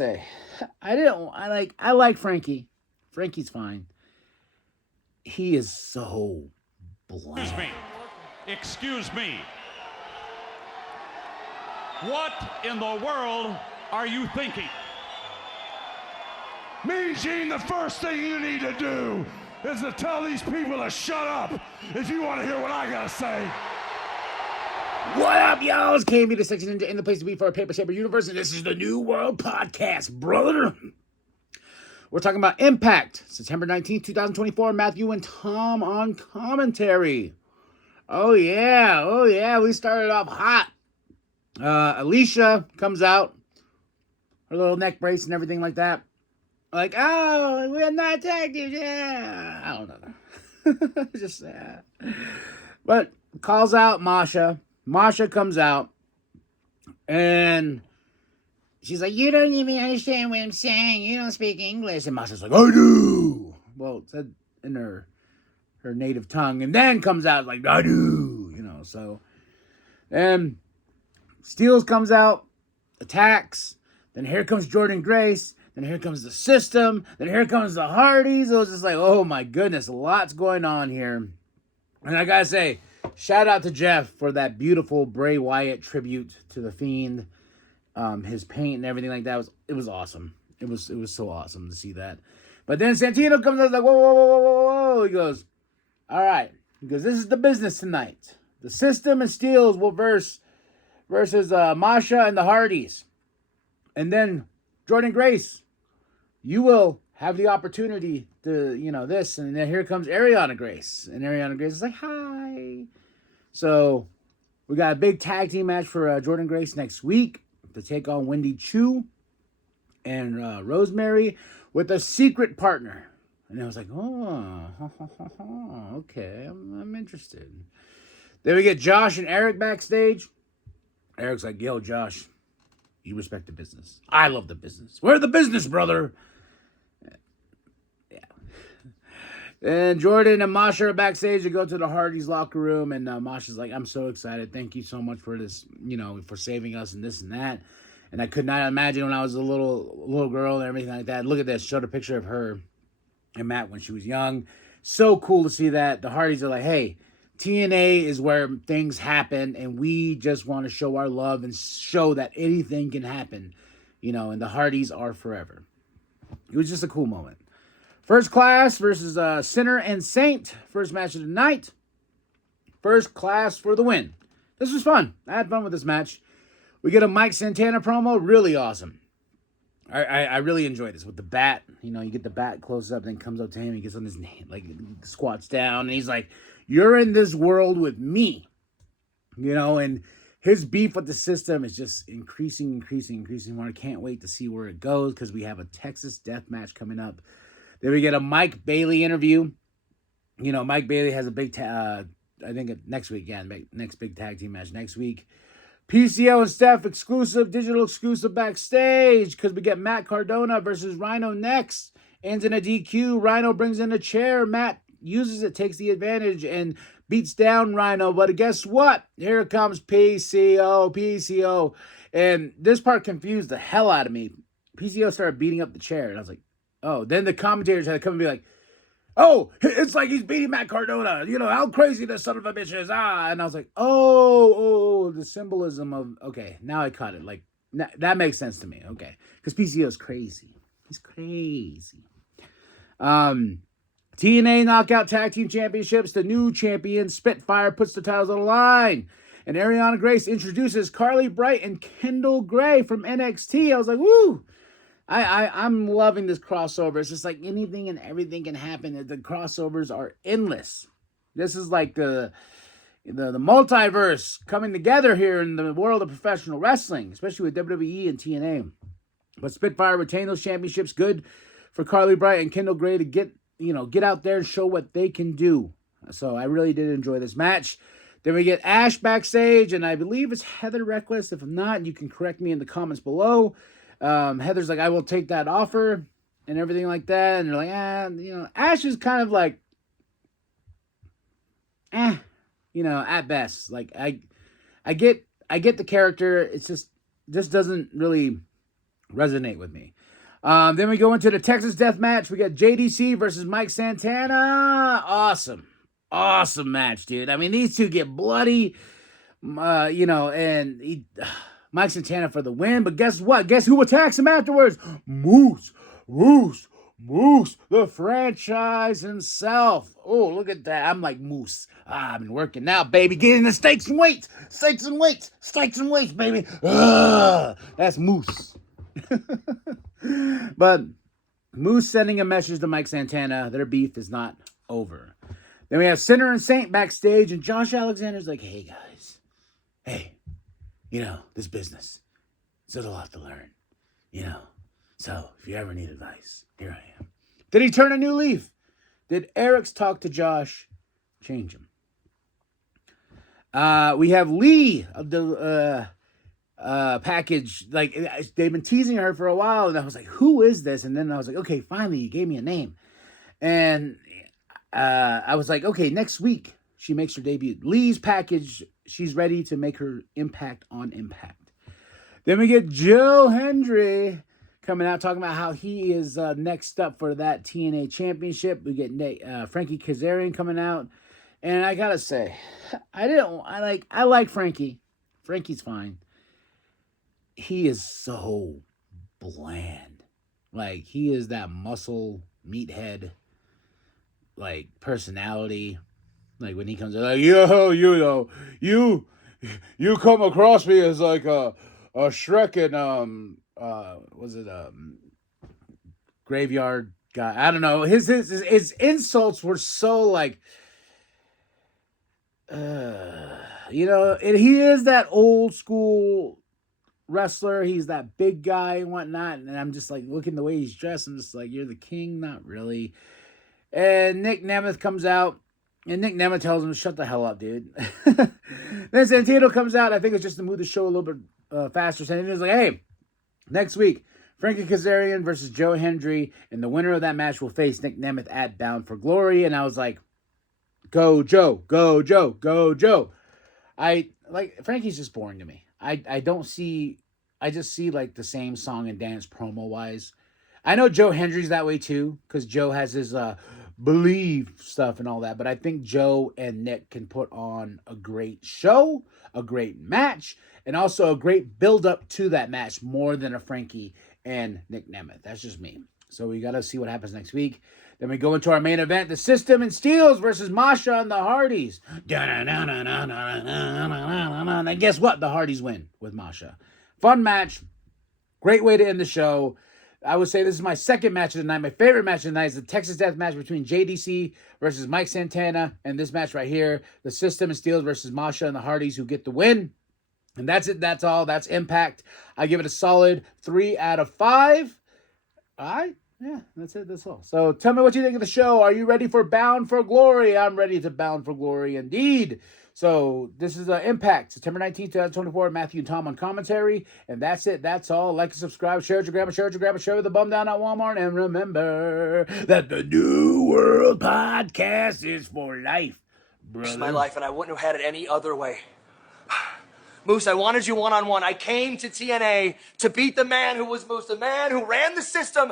say, I like Frankie. Frankie's fine. He is so Excuse bland. me. Excuse me. What in the world are you thinking? Me, Gene, the first thing you need to do is to tell these people to shut up if you want to hear what I gotta say. What up, y'all? It's KB, the Section Ninja, in the place to be for our Paper Saber universe, and this is the New World Podcast, brother. We're talking about iMPACT, September 19th, 2024. Matthew and Tom on commentary. Oh yeah, we started off hot. Alicia comes out, her little neck brace and everything like that. Like, oh, we're not tag team, yeah. I don't know. Just but calls out Masha. Masha comes out, and she's like, you don't even understand what I'm saying. You don't speak English. And Masha's like, I do. Well, it said in her native tongue, and then comes out like, I do. So. And Steels comes out, attacks. Then here comes Jordan Grace. Then here comes the system. Then here comes the Hardys. It was just like, oh my goodness, lots going on here. And I gotta say, shout out to Jeff for that beautiful Bray Wyatt tribute to the Fiend. His paint and everything like that was awesome. It was so awesome to see that. But then Santino comes out like, whoa. He goes, all right. He goes, this is the business tonight. The system and Steels will versus Masha and the Hardys. And then Jordan Grace, you will have the opportunity to, this. And then here comes Ariana Grace. And Ariana Grace is like, hi. So we got a big tag team match for Jordan Grace next week to take on Wendy Chu and Rosemary with a secret partner. And I was like, okay, I'm interested. Then we get Josh and Eric backstage. Eric's like, yo, Josh, you respect the business. I love the business. We're the business, brother. Yeah. And Jordan and Masha are backstage. They go to the Hardys locker room, and Masha's like, I'm so excited. Thank you so much for this, for saving us and this and that. And I could not imagine when I was a little girl and everything like that. Look at this. Showed a picture of her and Matt when she was young. So cool to see that. The Hardys are like, hey, TNA is where things happen, and we just want to show our love and show that anything can happen, and the Hardys are forever. It was just a cool moment. First Class versus Sinner and Saint. First match of the night. First Class for the win. This was fun. I had fun with this match. We get a Mike Santana promo. Really awesome. I really enjoyed this with the bat. You get the bat close up, then comes up to him. He gets on his knee, like squats down, and he's like, you're in this world with me. And his beef with the system is just increasing more. I can't wait to see where it goes because we have a Texas death match coming up. Then we get a Mike Bailey interview. Mike Bailey has a big, I think next week, next big tag team match next week. PCO and Steph digital exclusive backstage because we get Matt Cardona versus Rhino next. Ends in a DQ. Rhino brings in a chair. Matt uses it, takes the advantage, and beats down Rhino. But guess what? Here comes PCO. And this part confused the hell out of me. PCO started beating up the chair, and I was like, oh. Then the commentators had to come and be like, oh, it's like he's beating Matt Cardona. How crazy this son of a bitch is. And I was like, oh, the symbolism of, okay, now I caught it. Like, that makes sense to me. Okay. Because PCO is crazy. He's crazy. TNA Knockout Tag Team Championships. The new champion, Spitfire, puts the titles on the line. And Ariana Grace introduces Carly Bright and Kendall Gray from NXT. I was like, woo. I'm loving this crossover. It's just like anything and everything can happen. The crossovers are endless. This is like the multiverse coming together here in the world of professional wrestling, especially with WWE and TNA. But Spitfire retain those championships. Good for Carly Bright and Kendall Gray to get out there and show what they can do. So I really did enjoy this match. Then we get Ash backstage, and I believe it's Heather Reckless. If not, you can correct me in the comments below. Heather's like, I will take that offer and everything like that. And they're like, Ash is kind of like, at best. Like I get the character. It's just doesn't really resonate with me. Then we go into the Texas Death Match. We got JDC versus Mike Santana. Awesome match, dude. I mean, these two get bloody, and Mike Santana for the win. But guess what? Guess who attacks him afterwards? Moose, the franchise himself. Oh, look at that. I'm like, Moose. I've been working out, baby. Getting the steaks and weights, baby. That's Moose. But Moose sending a message to Mike Santana. Their beef is not over. Then we have Sinner and Saint backstage, and Josh Alexander's like, hey, guys. Hey, this business, there's a lot to learn, So if you ever need advice, here I am. Did he turn a new leaf? Did Eric's talk to Josh change him? We have Lee of the package. Like, they've been teasing her for a while, and I was like, who is this? And then I was like, okay, finally, you gave me a name. And I was like, okay, next week, she makes her debut. Lee's package, she's ready to make her impact on Impact. Then we get Joe Hendry coming out, talking about how he is next up for that TNA championship. We get Frankie Kazarian coming out. And I gotta say, I like Frankie. Frankie's fine. He is so bland. Like, he is that muscle meathead, like, personality. Like, when he comes in, like, yo, you come across me as like a Shrek and graveyard guy. I don't know. His insults were so like, he is that old school wrestler. He's that big guy and whatnot. And I'm just like, looking the way he's dressed, I'm just like, you're the king? Not really. And Nick Nemeth comes out, and Nick Nemeth tells him, shut the hell up, dude. Then Santino comes out. I think it's just to move the show a little bit faster. Santino's like, hey, next week, Frankie Kazarian versus Joe Hendry, and the winner of that match will face Nick Nemeth at Bound for Glory. And I was like, go Joe, go Joe, go Joe. Frankie's just boring to me. I just see like the same song and dance promo wise. I know Joe Hendry's that way too, because Joe has his believe stuff and all that, but I think Joe and Nick can put on a great show, a great match, and also a great build up to that match more than a Frankie and Nick Nemeth. That's just me. So we got to see what happens next week. Then we go into our main event, the System and Steels versus Masha and the Hardys. And guess what? The Hardys win with Masha. Fun match. Great way to end the show. I would say this is my second match of the night. My favorite match of the night is the Texas Death Match between JDC versus Mike Santana. And this match right here, the System and Steels versus Masha and the Hardys, who get the win. And that's it. That's all. That's Impact. I give it a solid 3 out of 5. All right. Yeah, that's it. That's all. So tell me what you think of the show. Are you ready for Bound for Glory? I'm ready to Bound for Glory indeed. So this is Impact, September 19th, 2024. Matthew and Tom on commentary. And that's it. That's all. Like and subscribe. Share it to grandma. Share it to grandma. Share with the bum down at Walmart. And remember that the New World Podcast is for life, brother. It's my life, and I wouldn't have had it any other way. Moose, I wanted you one-on-one. I came to TNA to beat the man who was Moose, the man who ran the system,